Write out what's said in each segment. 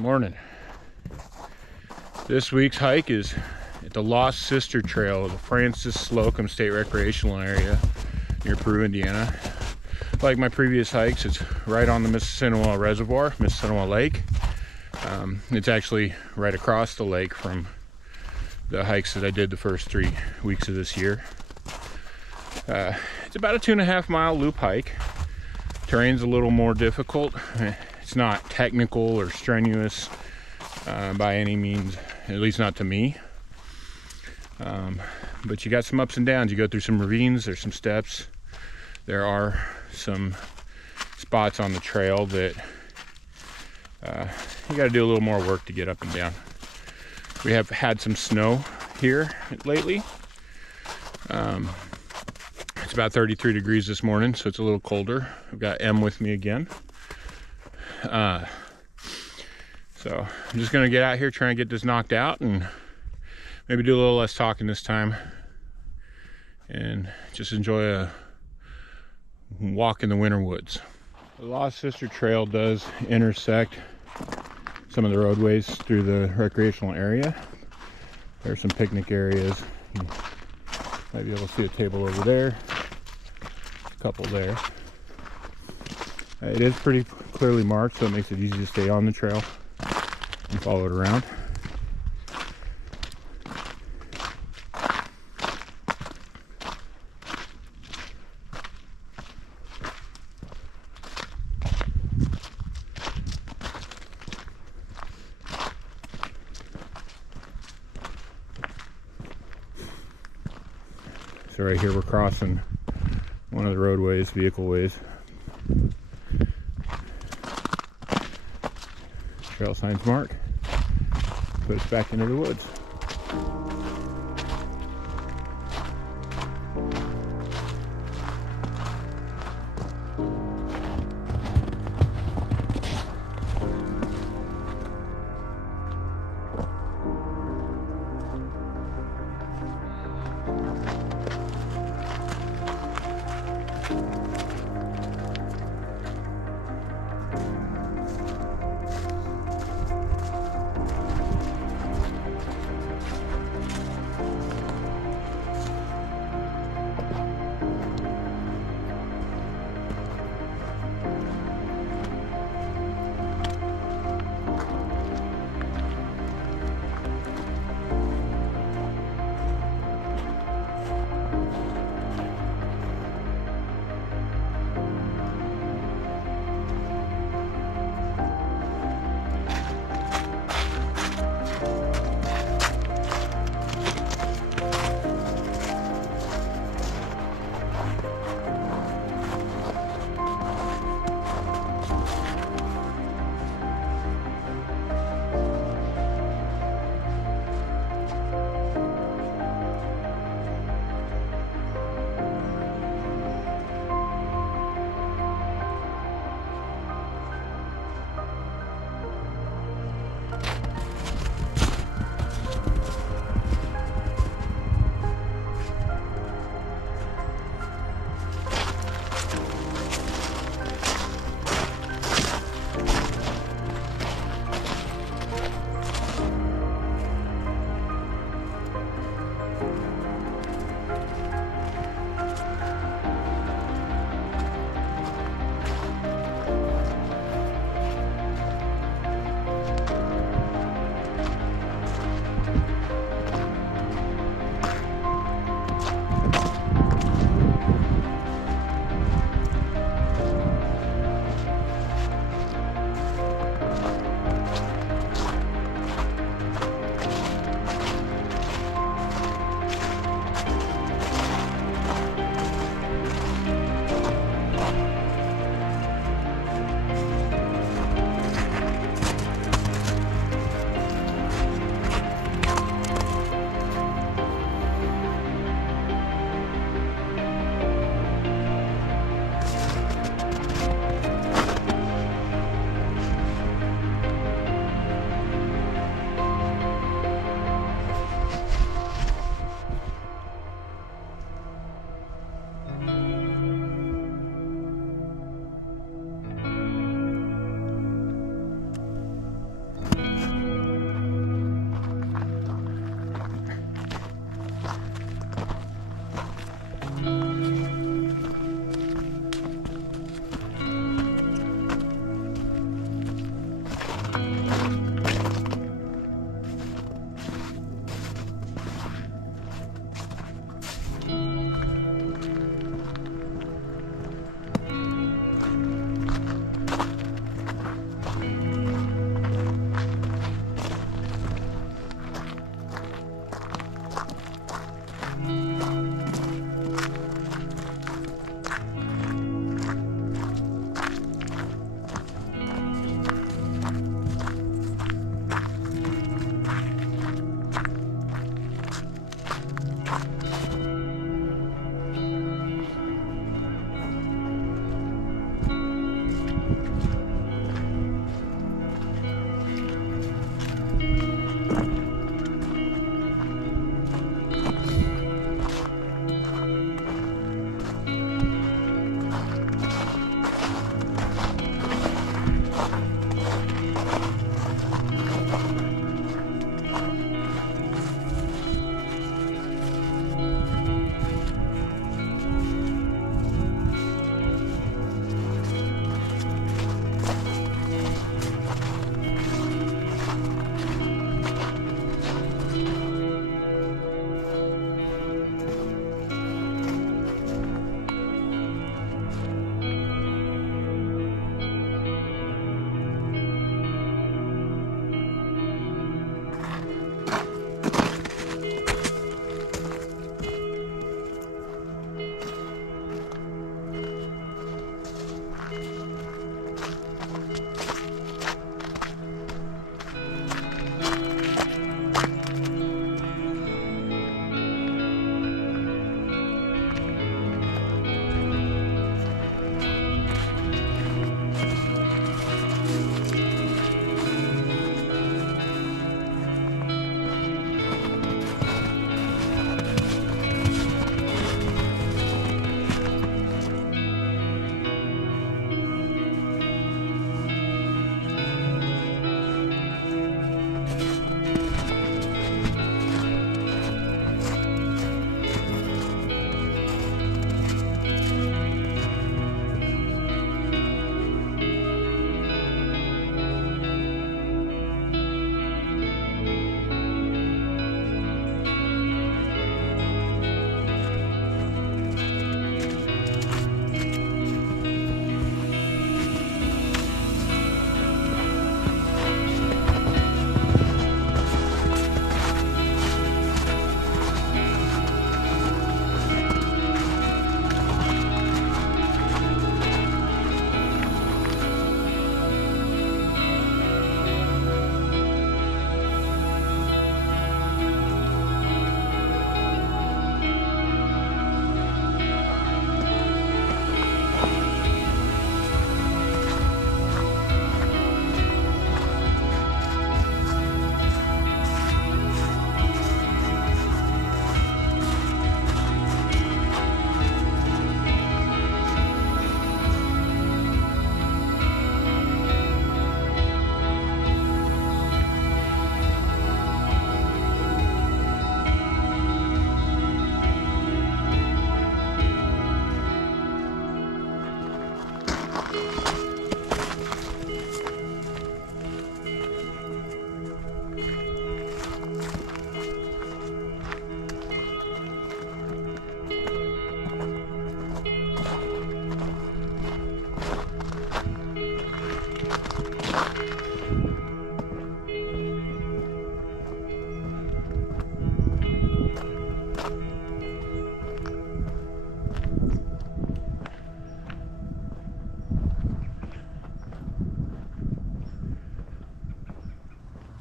Morning. This week's hike is at the Lost Sister Trail of the Francis Slocum State Recreational Area near Peru, Indiana. Like my previous hikes, it's right on the Mississinawa Reservoir, Mississinawa Lake. It's actually right across the lake from the hikes that I did the first 3 weeks of this year. It's about a 2.5 mile loop hike. Terrain's a little more difficult. It's not technical or strenuous by any means, at least not to me. But you got some ups and downs. You go through some ravines, there's some steps. There are some spots on the trail that you got to do a little more work to get up and down. We have had some snow here lately. It's about 33 degrees this morning, so it's a little colder. I've got M with me again. So I'm just gonna get out here, try and get this knocked out, and maybe do a little less talking this time and just enjoy a walk in the winter woods. The Lost Sister Trail does intersect some of the roadways through the recreational area. There's some picnic areas. You might be able to see a table over there, a couple there. It is pretty clearly marked, so it makes it easy to stay on the trail and follow it around. So right here we're crossing one of the roadways, vehicle ways. Trail signs mark, put us back into the woods.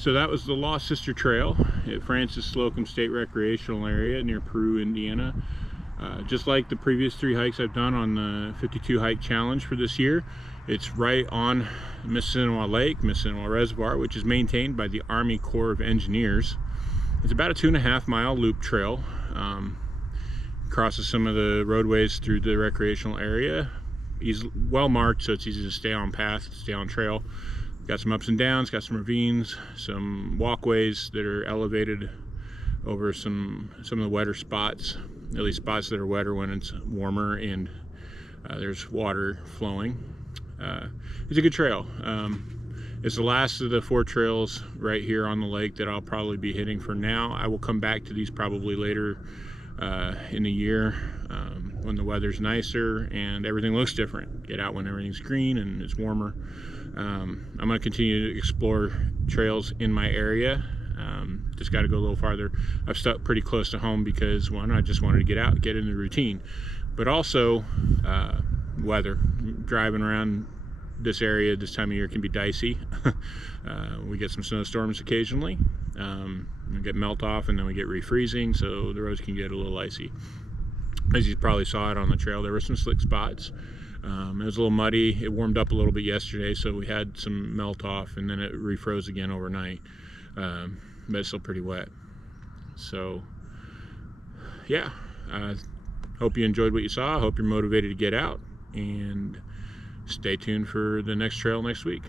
So that was the Lost Sister Trail at Francis Slocum State Recreational Area near Peru, Indiana. Just like the previous 3 hikes I've done on the 52 hike challenge for this year, it's right on Mississinewa Lake, Mississinewa Reservoir, which is maintained by the Army Corps of Engineers. It's about a 2.5 mile loop trail. Crosses some of the roadways through the recreational area. He's well marked, so it's easy to stay on path, stay on trail. Got some ups and downs, got some ravines, some walkways that are elevated over some of the wetter spots, at least spots that are wetter when it's warmer and there's water flowing. It's a good trail. It's the last of the 4 trails right here on the lake that I'll probably be hitting for now. I will come back to these probably later in the year when the weather's nicer and everything looks different. Get out when everything's green and it's warmer. I'm going to continue to explore trails in my area. Just got to go a little farther. I've stuck pretty close to home because, one, I just wanted to get out, get in the routine, but also weather. Driving around this area this time of year can be dicey. We get some snowstorms occasionally. We get melt off and then we get refreezing, so the roads can get a little icy. As you probably saw it on the trail, there were some slick spots. It was a little muddy. It warmed up a little bit yesterday, so we had some melt off and then it refroze again overnight. But it's still pretty wet. So yeah, hope you enjoyed what you saw. Hope you're motivated to get out, and stay tuned for the next trail next week.